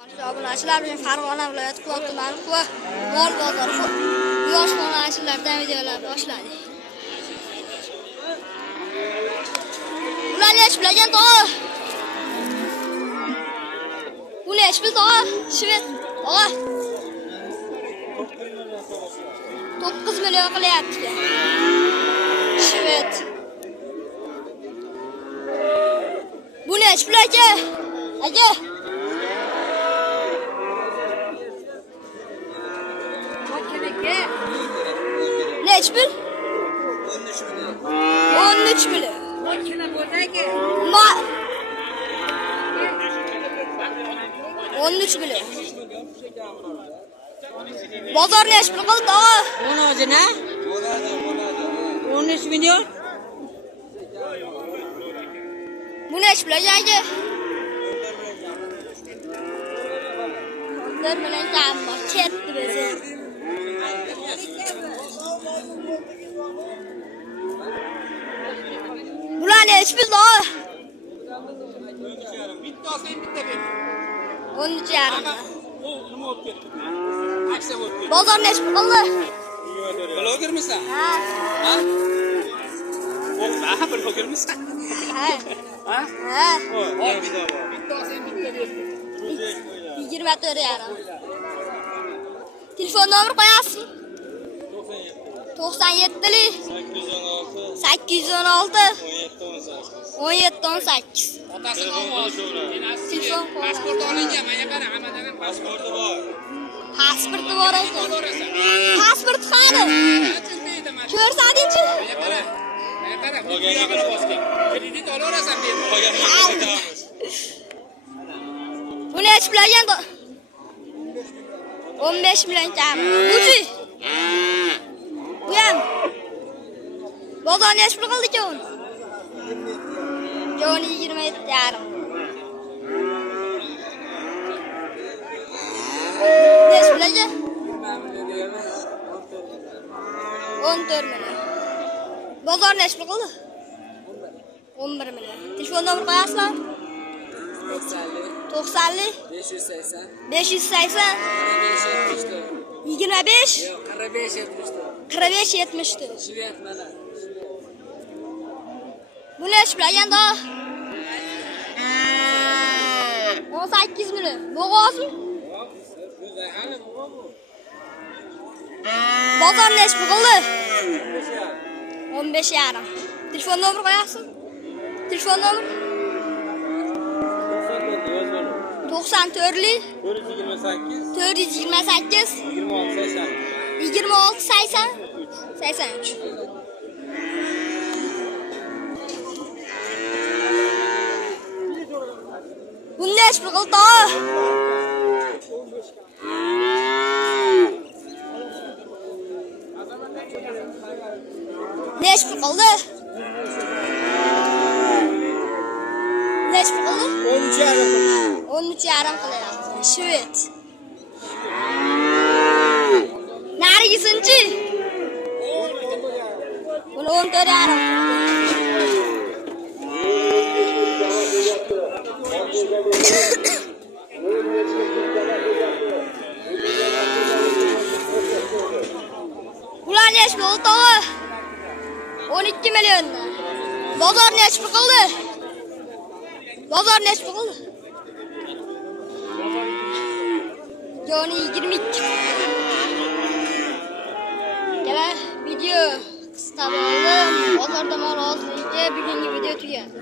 Obunachilar bilan Farg'ona viloyati Quva tumani Quva mol bozori yosh obunachilardan videolar boshladik. Ular necha bilagan tog'a? Bu necha bil tog'a? Shvet tog'a. 9 million qilyapti. Shvet. Bu necha bil aka? Aka. Neç bil? 13 bil. 13 bil. Bozor neç bil qildi tog'a? Buni o'zi ne? 13 milyon. Bu neç bil aka? 4 million kam bor. Ketdi bizi. Bular neç bil tog'a? Bitta olsang bitta ber. 13 yarim. O nima bo'lib ketdi? Aksiya bo'lib ketdi. Bozor neç bil qildi? Blogermisan? Ha. Ha? O, blogermisan? Ha. Ha? Ha. Bitta olsang bitta ber. 24 yarim. Telefon nomeri qo'yasiz? 97 lik 816 17 18. Otasini ovozi. Telefon Pasport olingan, mana qara, hammadan ham pasporti bor. Pasporti bor ekan. Olaversan. Pasport qani? Chizmaydi mana. Ko'rsatingchi. Mana qara. Mana qara, bu yog'ini bosgan. Kredit olaverasan berma. Bu necha bilagan? 15 million kam. Buchi. Bu ham. Bozor necha pul qildi ekan? Joni 27 yarim. Necha bilagan? 14 million. Bozor necha pul qildi? 11 million. Telefon nomeri qo'yasizlar? 90 580 580 25 45 74. Shvet mana. Bu necha bilagan da? 18 million. Bo'g'ozmi? Bozor necha pul qildi? 15 yarim. Telefon nomeri qo'yasiz? Telefon nomeri 94 lik 428 26 80 83. Bu necha pul qildi tog'a? Necha pul qildi? Necha pul qildi? 13 yarim. 13 yarim qilyapti. Shvet. Narigisinchi? Buni 14 yarim. Bular necha pul tog'a? 12 million. Bozor necha pul qildi? Bozor necha pul qildi? Joni 22. Kela video qisqa bo'ldi. Bozorda mol olishga bugungi video tugadi.